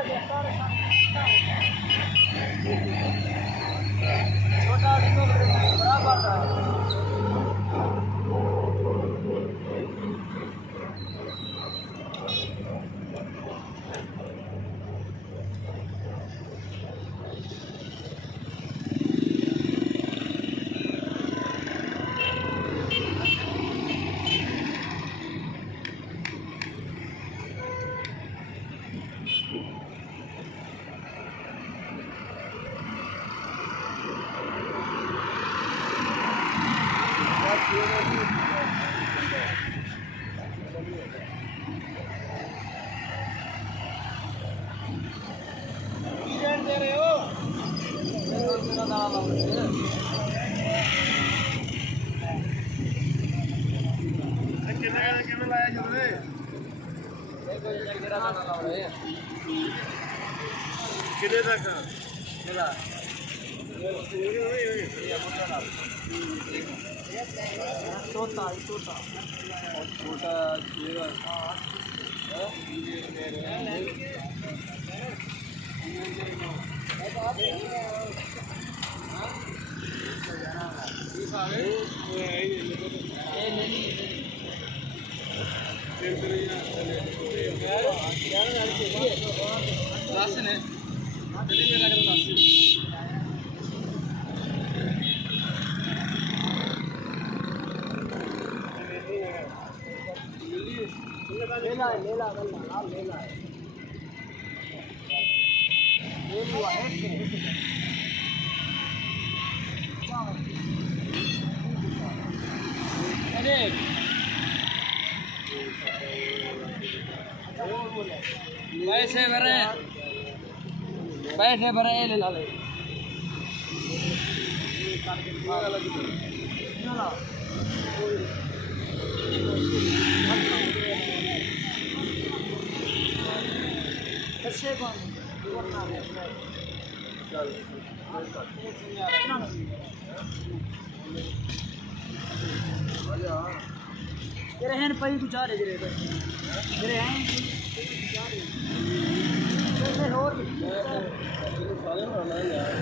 छोटा बराबर है। दे रहे हो मेरा नाम कितने लाया चल कितने तक मिला छोटा छोटा छोटा पैसे भरे पैसे भरे ले ला ले तेरे हैं पई तू जा रहे मेरे हैं और सारे होना यार